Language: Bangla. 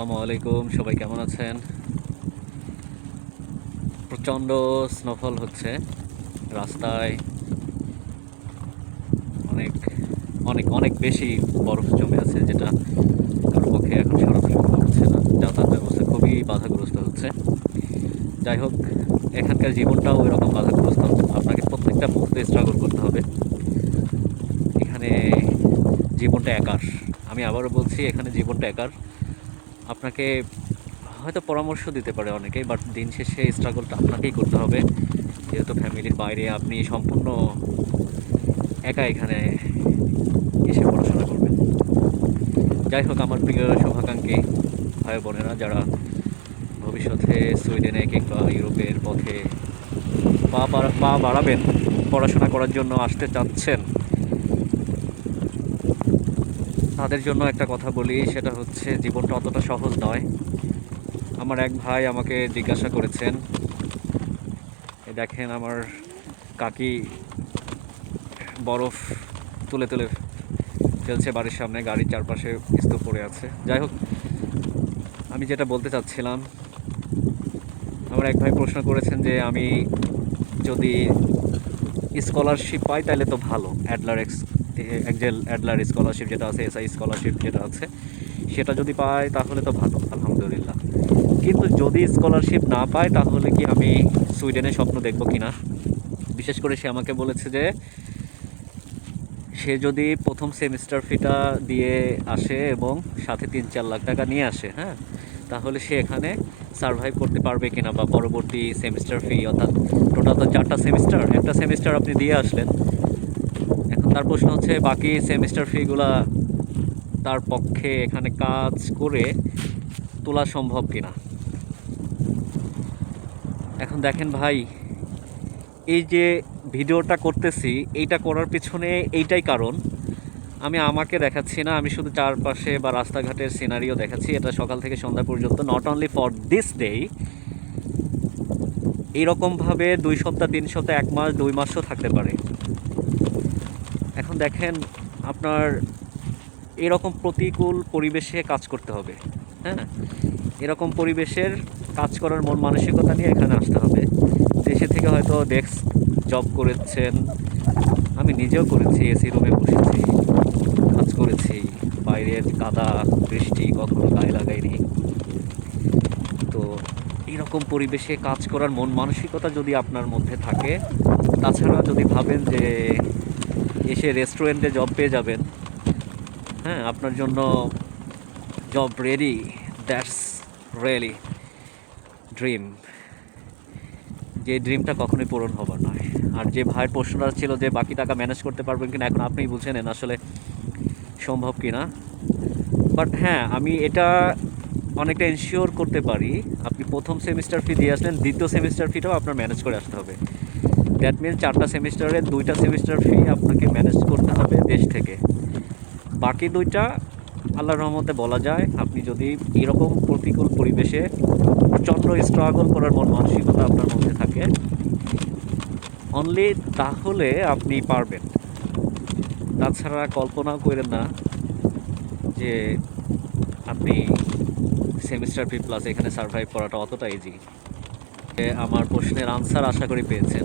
আসসালামু আলাইকুম, সবাই কেমন আছেন? প্রচণ্ড স্নোফল হচ্ছে রাস্তায়। অনেক অনেক অনেক বেশি বরফ জমে আছে, যেটা কারোর পক্ষে এখন সরানো সম্ভব হচ্ছে না। যাতায়াত ব্যবস্থা খুবই বাধাগ্রস্ত হচ্ছে। যাই হোক, এখানকার জীবনটাও ওই রকম বাধাগ্রস্ত। আপনাকে প্রত্যেকটা মুহূর্তে স্ট্রাগল করতে হবে। এখানে জীবনটা একার। আমি আবারও বলছি, এখানে জীবনটা একার। আপনাকে হয়তো পরামর্শ দিতে পারে অনেকেই, বাট দিন শেষে স্ট্রাগলটা আপনাকেই করতে হবে। যেহেতু ফ্যামিলির বাইরে আপনি সম্পূর্ণ একা এখানে এসে পড়াশোনা করবেন। যাই হোক, আমার প্রিয় শুভাকাঙ্ক্ষী ভাই বোনেরা, যারা ভবিষ্যতে সুইডেনে কিংবা ইউরোপের পথে পা বাড়াবেন, পড়াশোনা করার জন্য আসতে চাচ্ছেন, তাদের জন্য একটা কথা বলি, সেটা হচ্ছে জীবনটা অতটা সহজ নয়। আমার এক ভাই আমাকে জিজ্ঞাসা করেছেন, এই দেখেন আমার কাকি বরফ তুলে তুলে ফেলছে বাড়ির সামনে, গাড়ির চারপাশে স্তূপ পড়ে আছে। যাই হোক, আমি যেটা বলতে চাচ্ছিলাম, আমার এক ভাই প্রশ্ন করেছেন যে আমি যদি স্কলারশিপ পাই তাহলে তো ভালো, অ্যাঞ্জেল অ্যাডলার স্কলারশিপ যেটা আছে, এসআই স্কলারশিপ যেটা আছে, সেটা যদি পাই তাহলে তো ভালো, আলহামদুলিল্লাহ। কিন্তু যদি স্কলারশিপ না পাই তাহলে কি আমি সুইডেনের স্বপ্ন দেখব কি না? বিশেষ করে সে আমাকে বলেছে যে সে যদি প্রথম সেমিস্টার ফিটা দিয়ে আসে এবং সাথে ৩-৪ লাখ টাকা নিয়ে আসে, হ্যাঁ, তাহলে সে এখানে সার্ভাইভ করতে পারবে কিনা, বা পরবর্তী সেমিস্টার ফি, অর্থাৎ টোটাল তো 4টা সেমিস্টার, একটা সেমিস্টার আপনি দিয়ে আসলেন, এখন তার প্রশ্ন হচ্ছে বাকি সেমিস্টার ফিগুলা তার পক্ষে এখানে কাজ করে তোলা সম্ভব কিনা। এখন দেখেন ভাই, এই যে ভিডিওটা করতেছি, এইটা করার পিছনে এইটাই কারণ। আমি আমাকে দেখাচ্ছি না, আমি শুধু চারপাশে বা রাস্তাঘাটের সিনারিও দেখাচ্ছি। এটা সকাল থেকে সন্ধ্যা পর্যন্ত, not only for this day, এইরকমভাবে 2 সপ্তাহ, 3 সপ্তাহ, 1 মাস, 2 মাসও থাকতে পারে। এখন দেখেন, আপনার এরকম প্রতিকূল পরিবেশে কাজ করতে হবে, হ্যাঁ, এরকম পরিবেশের কাজ করার মন মানসিকতা নিয়ে এখানে আসতে হবে। দেশে থেকে হয়তো ডেস্ক জব করেছেন, আমি নিজেও করেছি, এসি রুমে বসেছি, কাজ করেছি, বাইরের কাদা বৃষ্টি কখনো গায়ে লাগাইনি। তো এইরকম পরিবেশে কাজ করার মন মানসিকতা যদি আপনার মধ্যে থাকে, তাছাড়া যদি ভাবেন যে এসে রেস্টুরেন্টে জব পেয়ে যাবেন, হ্যাঁ, আপনার জন্য job ready, that's really dream. যে ড্রিমটা কখনোই পূরণ হবার নয়। আর যে ভাইয়ের প্রশ্নটা ছিল যে বাকি টাকা ম্যানেজ করতে পারবেন কিনা, এখন আপনিই বুঝে নেন আসলে সম্ভব কিনা। বাট হ্যাঁ, আমি এটা অনেকটা এনশিওর করতে পারি, আপনি প্রথম সেমিস্টার ফি দিয়ে আসলেন, দ্বিতীয় সেমিস্টার ফিটাও আপনার ম্যানেজ করে আসতে হবে। দ্যাট মিনস 4টা সেমিস্টারের 2টা সেমিস্টার ফি আপনাকে ম্যানেজ করতে হবে দেশ থেকে। বাকি 2টা আল্লাহর রহমতে বলা যায়, আপনি যদি এরকম প্রতিকূল পরিবেশে প্রচণ্ড স্ট্রাগল করার মন মানসিকতা আপনার মধ্যে থাকে অনলি, তাহলে আপনি পারবেন। তাছাড়া কল্পনাও করেন না যে আপনি সেমিস্টার ফি প্লাস এখানে সার্ভাইভ করাটা অতটা ইজি। আমার প্রশ্নের আনসার আশা করি পেয়েছেন।